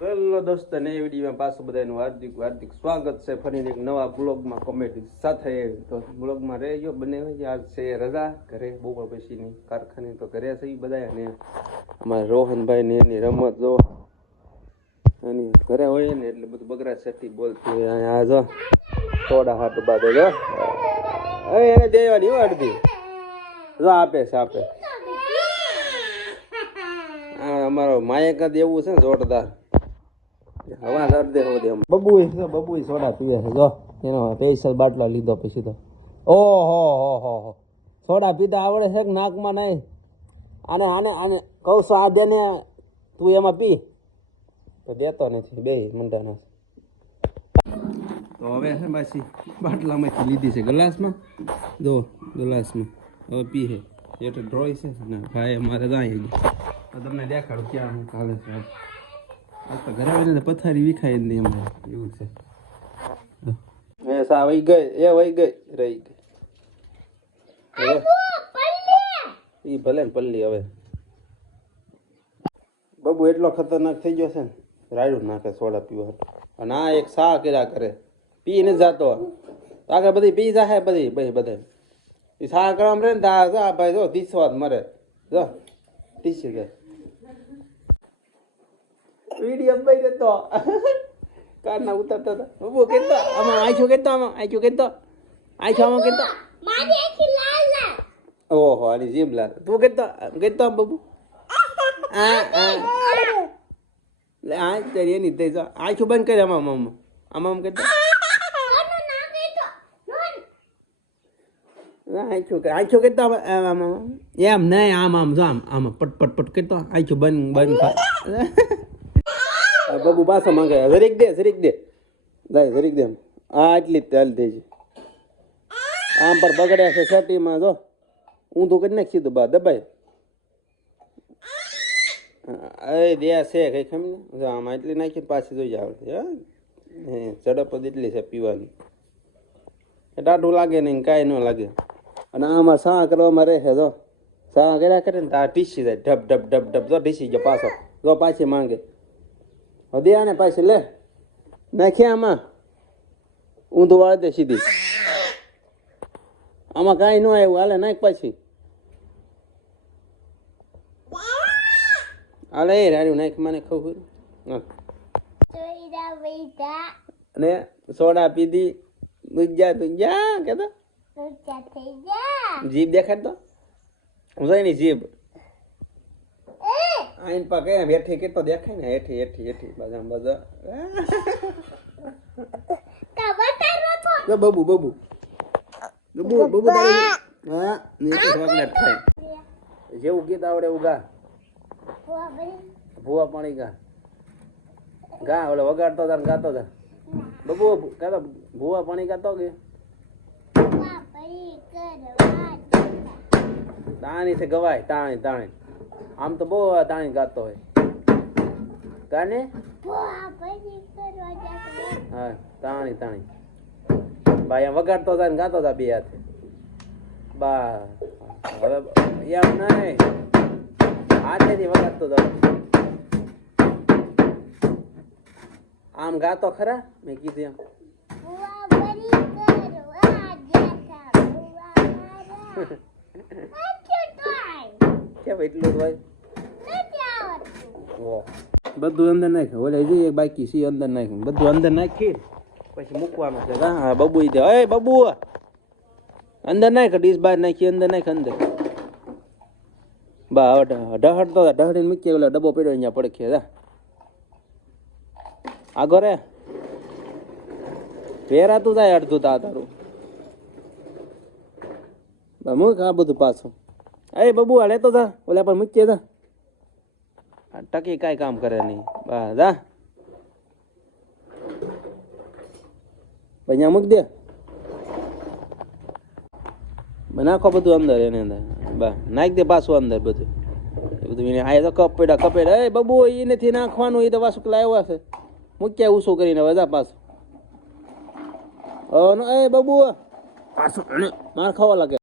Hello દોસ્તો, ને વિડીયોમાં પાછું બધાનું હાર્દિક હાર્દિક સ્વાગત છે ફરી એક નવા બ્લોગમાં કોમેડી સાથે. તો બ્લોગમાં રહેજો બને આજ છે રજા ઘરે બપોર પછીની કારખાને તો ઘરે છે બધા. અને અમારા રોહનભાઈ ને એની રમત જો એની ઘરે હોય ને એટલે બધું બગડા સેટી બોલતી હોય. અહીંયા જો થોડા હાથ બાદ જો એને દેવાની અડધી જો આપે છે આપે. અમારો માયક જ એવું છે ને જોરદાર. હવા દે બબુ બબુ સોડા પીવે છે જો એનો સ્પેશિયલ બાટલો લીધો પછી તો ઓહો હો હો હો સોડા પીતા આવડે છે કે નાકમાં નહીં? આને આને આને કહું છું આ દે ને તું એમાં પી તો દેતો નથી બે મુંડાનો. તો હવે છે પાછી બાટલામાંથી લીધી છે ગ્લાસમાં જો ગ્લાસમાં હવે પી છે એટલે ડ્રોય છે ને ભાઈ અમારે જાય તમને દેખાડું ક્યાં હું કાલે છે. તો ઘરે આવીને પથારી વિખાય જ નહીં અમારે એવું છે. એ સા વહી ગઈ એ વહી ગઈ રહી ગઈ એ ભલે ને પલ્લી. હવે બબુ એટલો ખતરનાક થઈ ગયો છે ને રાયડું નાખે સોડા પીવા હતો. અને આ એક સા કર્યા કરે પી ને જાતો આગળ બધી પી જાહે બધી ભાઈ બધા એ સા કરવામાં રહે ને આ ભાઈ જો તીસવાદ મરે જો તીસી જાય વિડીયો ભાઈ દેતો કારના ઉતરતા હતા બબુ કેતો આમાં આઈછો કેતો આમાં આઈછો કેતો આઈછો આમાં કેતો મારી આખી લાલ લાલ. ઓહો આની જીભ લાલ. તું કેતો કેતો બબુ આ આ લે આ તેરી એની દે જો આઈછો બંધ કરી આમાં આમાં આમાં કેતો આઈછો કેતો આમાં એમ નહીં આમ આમ જો આમ આમાં પટ પટ પટ કેતો આઈછો બંધ બંધ બબુ પાછો માંગે જરીક દે જાય જરીક દે આ એટલી જ હાલ દેજે. આમ પર બગડ્યા છે સેટીમાં જો ઊંધું કરી નાખી સીધું બા દબાઈ અરે દે છે કઈ ખમી ને આમાં એટલી નાખી પાછી જોઈ આવડે ઝડપ જ એટલી છે પીવાની ટાઢું લાગે નહીં કાંઈ ન લાગે. અને આમાં સા કરવામાં રહે જો સા કર્યા કરે ને આ ટીસી જાય ઢબ ઢબ ઢબ ઢબ જો ટીસી જાય પાછો જો પાછી માંગે દે આને પાછી લે નાખી આમાં ઊંધું વાળી દે સીધી આમાં કાંઈ ન આવ્યું હાલે નાખ પાછી હાલે એ રાડ્યું નાખ મને ખબર. અને સોડા પીધી દુજા દુજા કેતો જીભ દેખાડ તો હું એની જીભ આઈન પા કયા બેઠી કે તો દેખાય ને હેઠી હેઠી હેઠી બાજા બાજા બબુ બબુ બબુ બબુ હા નીચે ચોકલેટ ખાય જેવું ગીત આવડે એવું ગા ભૂવા પાણી ગા ગા ઓલે વગાડતો તા ગાતો તા બબુ કાતો ભૂવા પાણી ગાતો કે તાણી છે ગવાય તાણી તાણી આમ તો બહુ તાણી ગાતો હોય ગાને હા તાણી તાણી ભાઈ આમ વગાડતો હતા ને ગાતો હતા બે હાથે બા હવે એમ નહીં હાથેથી વગાડતો હતો આમ ગાતો ખરા મેં કીધું એમ કેમ એટલું જ હોય બધું અંદર નાખ ઓલે હજી એક બાકી સી અંદર નાખ બધું અંદર નાખી પછી મૂકવાનું છે. હા બબુ દે એ બબુ અંદર નાખ ડીશ બહાર નાખી અંદર નાખ અંદર બા ઢહડતો ઢહડીને મૂકીએ ઓલો ડબ્બો પડ્યો અહીંયા પડખે જા આગો રે વેરાતું થાય અડધું તા તારું મૂક આ બધું પાછું એ બબુ આ લેતો જા ઓલા પર મૂકીએ જા ટકી કાંઈ કામ કરે નહીં બસ જા અહીંયા મૂકી દે નાખો બધું અંદર એની અંદર બસ નાખી દે પાછું અંદર બધું બધું એને આ તો કપેડા કપેડા એ બબુ એ નથી નાખવાનું એ તો પાછું લાવ્યા છે મૂક્યા ઉછું કરીને બધા પાછું એ બબુ પાછું માર ખાવા લાગે